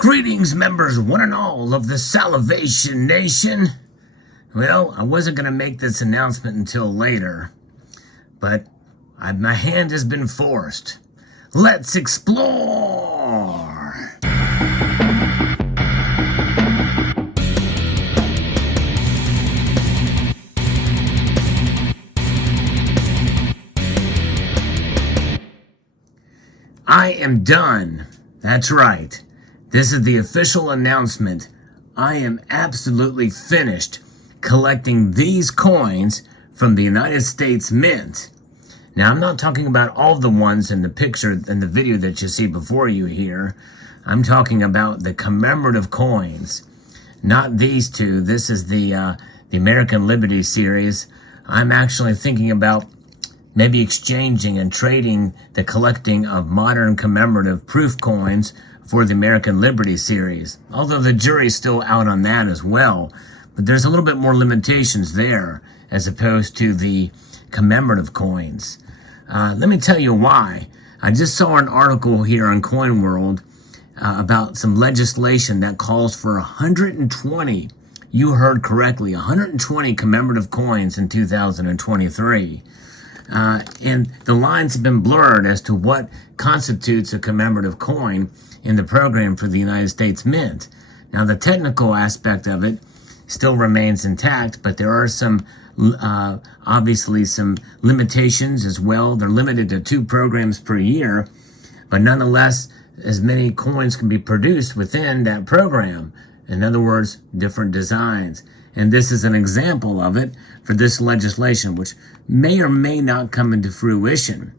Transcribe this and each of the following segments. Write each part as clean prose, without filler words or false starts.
Greetings, members, one and all of the Salivation Nation. Well, I wasn't going to make this announcement until later, but my hand has been forced. Let's explore! I am done. That's right. This is the official announcement. I am absolutely finished collecting these coins from the United States Mint. Now, I'm not talking about all the ones in the picture and the video that you see before you here. I'm talking about the commemorative coins. Not these two. This is the American Liberty series. I'm actually thinking about maybe exchanging and trading the collecting of modern commemorative proof coins for the American Liberty series. Although the jury's still out on that as well. But there's a little bit more limitations there as opposed to the commemorative coins. Let me tell you why. I just saw an article here on Coin World about some legislation that calls for 120, you heard correctly, 120 commemorative coins in 2023. And the lines have been blurred as to what constitutes a commemorative coin in the program for the United States Mint. Now, the technical aspect of it still remains intact, but there are some, obviously some limitations as well. They're limited to 2 programs per year, but nonetheless, as many coins can be produced within that program. In other words, different designs. And this is an example of it for this legislation, which may or may not come into fruition.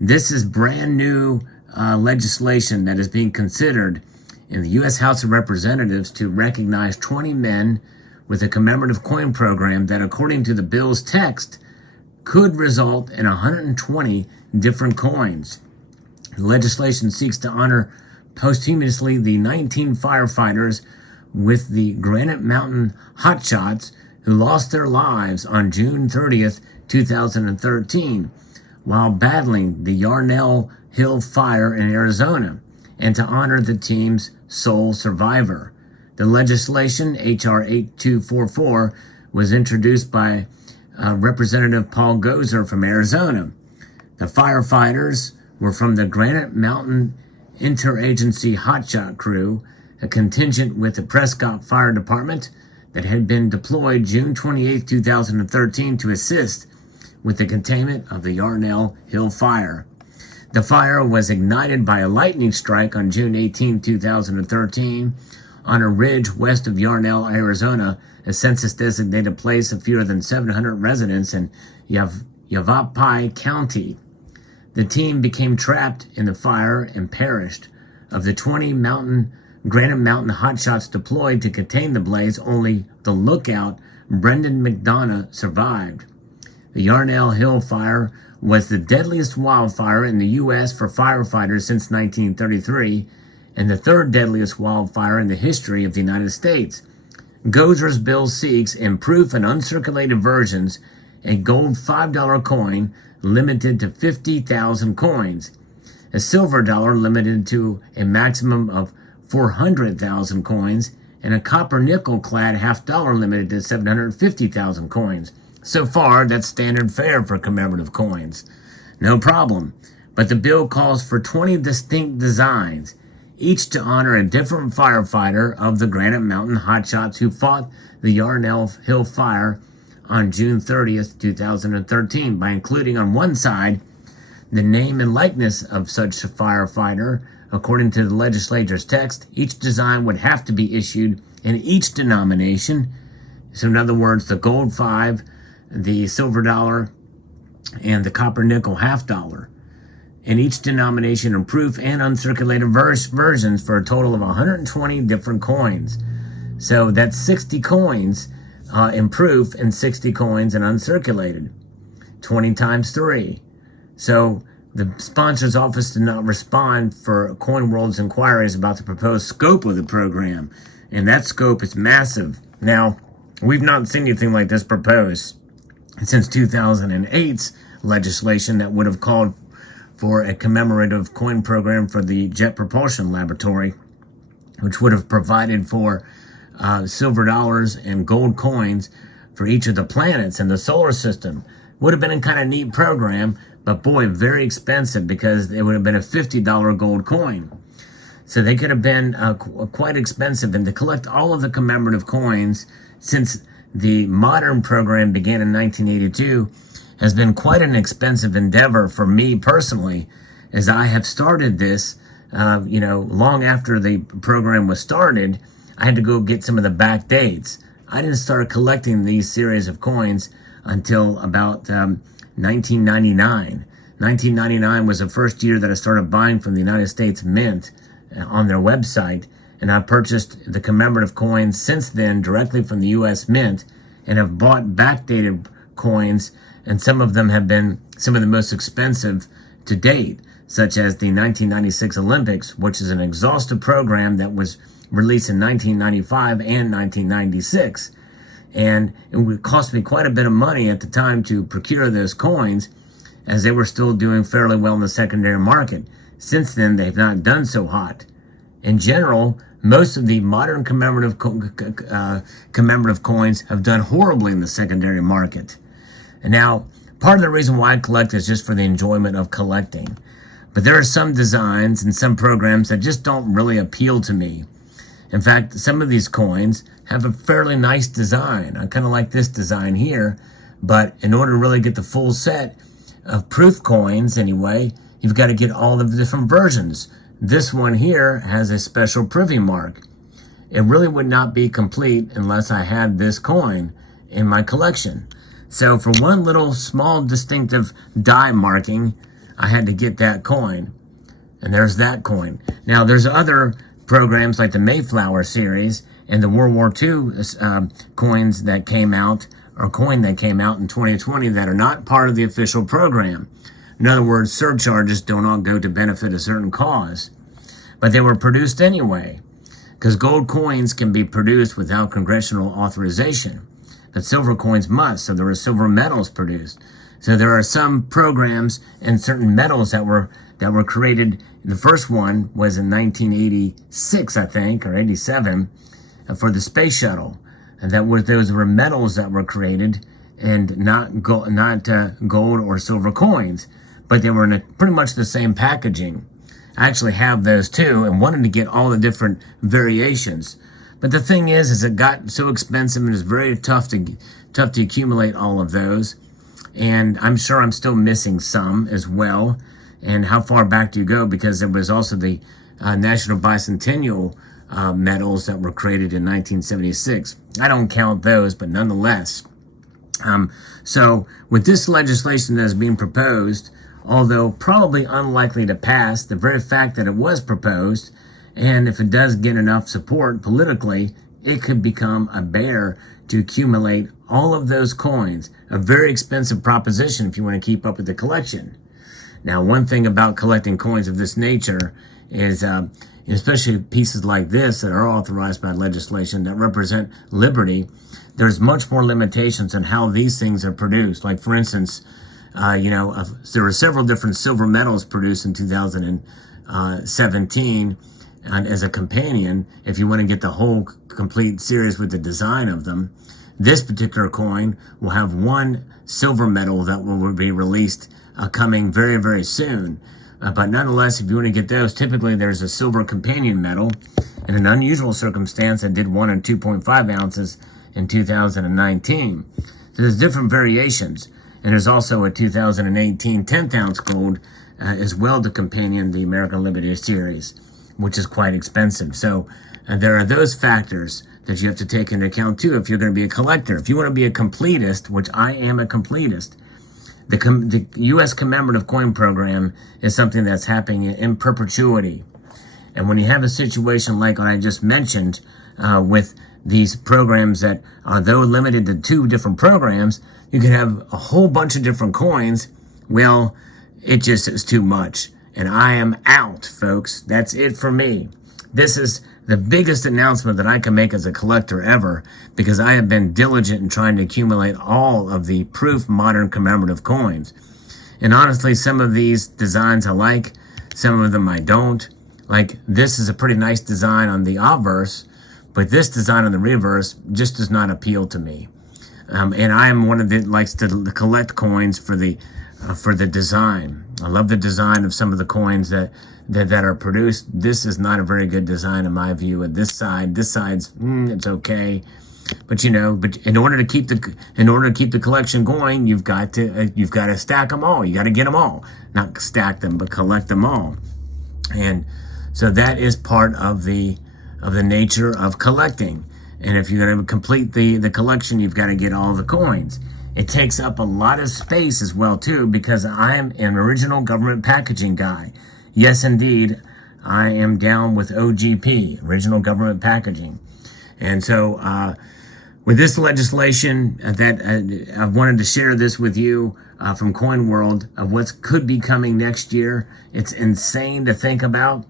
This is brand new legislation that is being considered in the U.S. House of Representatives to recognize 20 men with a commemorative coin program that, according to the bill's text, could result in 120 different coins. The legislation seeks to honor posthumously the 19 firefighters with the Granite Mountain Hotshots who lost their lives on June 30th, 2013, while battling the Yarnell Hill Fire in Arizona, and to honor the team's sole survivor. The legislation, H.R. 8244, was introduced by Representative Paul Gosar from Arizona. The firefighters were from the Granite Mountain Interagency Hotshot Crew, a contingent with the Prescott Fire Department that had been deployed June 28, 2013 to assist with the containment of the Yarnell Hill Fire. The fire was ignited by a lightning strike on June 18, 2013 on a ridge west of Yarnell, Arizona, a census-designated place of fewer than 700 residents in Yavapai County. The team became trapped in the fire and perished. Of the 20 Granite Mountain Hotshots deployed to contain the blaze, only the lookout, Brendan McDonough, survived. The Yarnell Hill Fire was the deadliest wildfire in the U.S. for firefighters since 1933, and the 3rd deadliest wildfire in the history of the United States. Gosar's bill seeks, in proof and uncirculated versions, a gold $5 coin limited to 50,000 coins, a silver dollar limited to a maximum of 400,000 coins, and a copper nickel-clad $half limited to 750,000 coins. So far, that's standard fare for commemorative coins. No problem. But the bill calls for 20 distinct designs, each to honor a different firefighter of the Granite Mountain Hotshots who fought the Yarnell Hill Fire on June 30th, 2013, by including on one side the name and likeness of such a firefighter. According to the legislature's text, each design would have to be issued in each denomination. So in other words, the gold 5, the silver dollar, and the copper nickel $half, in each denomination in proof and uncirculated versions for a total of 120 different coins. So that's 60 coins in proof and 60 coins in uncirculated. 20 times 3. So the sponsor's office did not respond for Coin World's inquiries about the proposed scope of the program, and that scope is massive. Now, we've not seen anything like this proposed since 2008's legislation that would have called for a commemorative coin program for the Jet Propulsion Laboratory. which would have provided for silver dollars and gold coins for each of the planets in the solar system. Would have been a kind of neat program, but boy, very expensive because it would have been a $50 gold coin. So they could have been quite expensive. And to collect all of the commemorative coins since the modern program began in 1982 has been quite an expensive endeavor for me personally, as I have started this, long after the program was started. I had to go get some of the back dates. I didn't start collecting these series of coins until about 1999. 1999 was the first year that I started buying from the United States Mint on their website, and I purchased the commemorative coins since then directly from the U.S. Mint and have bought backdated coins, and some of them have been some of the most expensive to date, such as the 1996 Olympics, which is an exhaustive program that was released in 1995 and 1996. And it would cost me quite a bit of money at the time to procure those coins, as they were still doing fairly well in the secondary market. Since then, they've not done so hot. In general, most of the modern commemorative coins have done horribly in the secondary market. And now, part of the reason why I collect is just for the enjoyment of collecting. But there are some designs and some programs that just don't really appeal to me. In fact, some of these coins have a fairly nice design. I kind of like this design here, but in order to really get the full set of proof coins anyway, you've got to get all of the different versions. This one here has a special privy mark. It really would not be complete unless I had this coin in my collection. So for one little small distinctive die marking, I had to get that coin. And there's that coin. Now there's other programs like the Mayflower series and the World War II coins that came out, or coin that came out in 2020, that are not part of the official program. In other words, surcharges do not go to benefit a certain cause. But they were produced anyway, because gold coins can be produced without congressional authorization. But silver coins must, so there were silver medals produced. So there are some programs and certain medals that were created. The first one was in 1986, I think, or 87, for the space shuttle. And those were medals that were created, and not gold or silver coins, but they were in pretty much the same packaging. I actually have those too, and wanted to get all the different variations. But the thing is it got so expensive and it's very tough to accumulate all of those. And I'm sure I'm still missing some as well. And how far back do you go? Because there was also the National Bicentennial medals that were created in 1976. I don't count those, but nonetheless. So with this legislation that is being proposed, although probably unlikely to pass, the very fact that it was proposed, and if it does get enough support politically, it could become a bear to accumulate all of those coins. A very expensive proposition if you want to keep up with the collection. Now, one thing about collecting coins of this nature is, especially pieces like this that are authorized by legislation that represent liberty, there's much more limitations on how these things are produced. Like, for instance, there were several different silver medals produced in 2017 and as a companion, if you want to get the whole complete series with the design of them. This particular coin will have one silver medal that will be released coming very, very soon. But nonetheless, if you want to get those, typically there's a silver companion medal. In an unusual circumstance, I did one in 2.5 ounces in 2019. So there's different variations. And there's also a 2018 10th ounce gold as well to companion the American Liberty series, which is quite expensive. So there are those factors that you have to take into account too if you're going to be a collector. If you want to be a completist, which I am a completist, the U.S. Commemorative Coin Program is something that's happening in perpetuity. And when you have a situation like what I just mentioned with these programs that are, though limited to 2 different programs, you could have a whole bunch of different coins. Well, it just is too much. And I am out, folks. That's it for me. This is the biggest announcement that I can make as a collector ever, because I have been diligent in trying to accumulate all of the proof modern commemorative coins. And honestly, some of these designs I like, some of them I don't. Like, this is a pretty nice design on the obverse, but this design on the reverse just does not appeal to me. And I am one of the likes to collect coins for the design. I love the design of some of the coins that are produced. This is not a very good design in my view. At this side's it's okay, but in order to keep the collection going, you've got to stack them all. You got to get them all, not stack them, but collect them all. And so that is part of the nature of collecting. And if you're going to complete the collection, you've got to get all the coins. It takes up a lot of space as well, too, because I am an original government packaging guy. Yes, indeed, I am down with OGP, original government packaging. And so with this legislation, I wanted to share this with you from Coin World of what could be coming next year. It's insane to think about.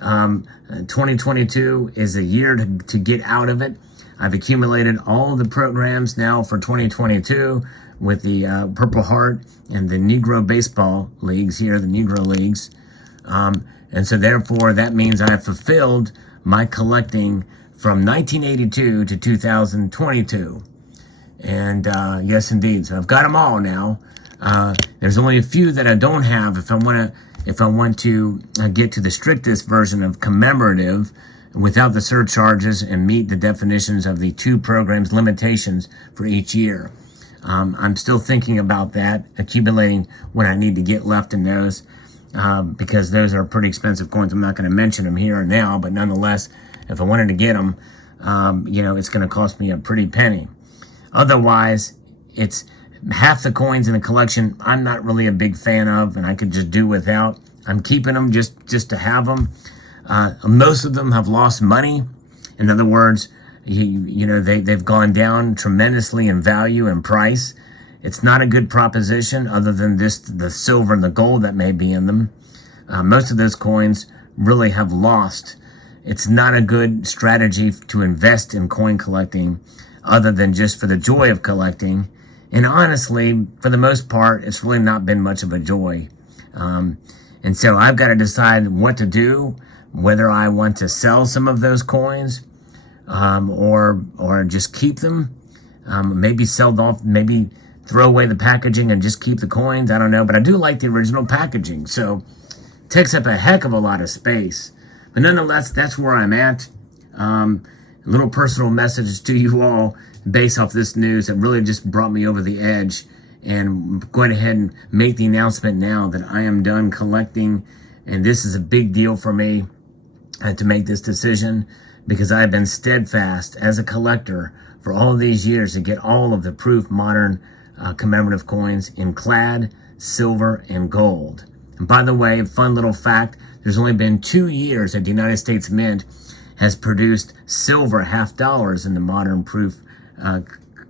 2022 is a year to get out of it. I've accumulated all the programs now for 2022 with the Purple Heart and the Negro baseball leagues here, the Negro leagues. And so therefore, that means I have fulfilled my collecting from 1982 to 2022. And yes, indeed. So I've got them all now. There's only a few that I don't have if I want to get to the strictest version of commemorative without the surcharges and meet the definitions of the two programs limitations for each year. I'm still thinking about that, accumulating what I need to get left in those, because those are pretty expensive coins. I'm not going to mention them here and now, but nonetheless, if I wanted to get them, it's going to cost me a pretty penny. Otherwise, it's half the coins in the collection I'm not really a big fan of, and I could just do without. I'm keeping them just to have them. Most of them have lost money. In other words, they've gone down tremendously in value and price. It's not a good proposition other than the silver and the gold that may be in them. Most of those coins really have lost. It's not a good strategy to invest in coin collecting other than just for the joy of collecting. And honestly, for the most part, it's really not been much of a joy. And so I've got to decide what to do, whether I want to sell some of those coins, or just keep them, maybe sell off, maybe throw away the packaging and just keep the coins. I don't know, but I do like the original packaging. So it takes up a heck of a lot of space. But nonetheless, that's where I'm at. A little personal message to you all based off this news that really just brought me over the edge. And go ahead and make the announcement now that I am done collecting. And this is a big deal for me to make this decision, because I've been steadfast as a collector for all these years to get all of the proof modern commemorative coins in clad, silver, and gold. And by the way, fun little fact, there's only been 2 years that the United States Mint has produced silver $50 in the modern proof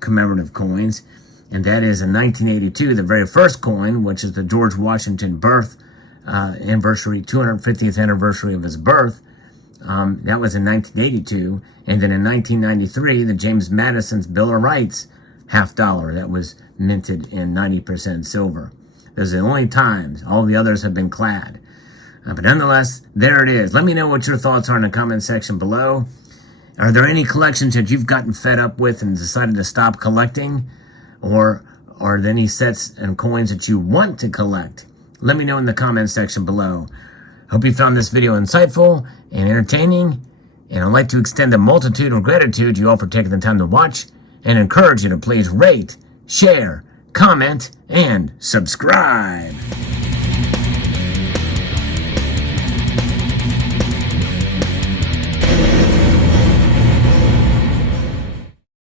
commemorative coins. And that is in 1982, the very first coin, which is the George Washington birth anniversary, 250th anniversary of his birth. That was in 1982. And then in 1993, the James Madison's Bill of Rights $50 that was minted in 90% silver. Those are the only times. All the others have been clad. But nonetheless, there it is. Let me know what your thoughts are in the comment section below. Are there any collections that you've gotten fed up with and decided to stop collecting? Or are there any sets and coins that you want to collect? Let me know in the comment section below. Hope you found this video insightful and entertaining. And I'd like to extend a multitude of gratitude to you all for taking the time to watch, and encourage you to please rate, share, comment, and subscribe.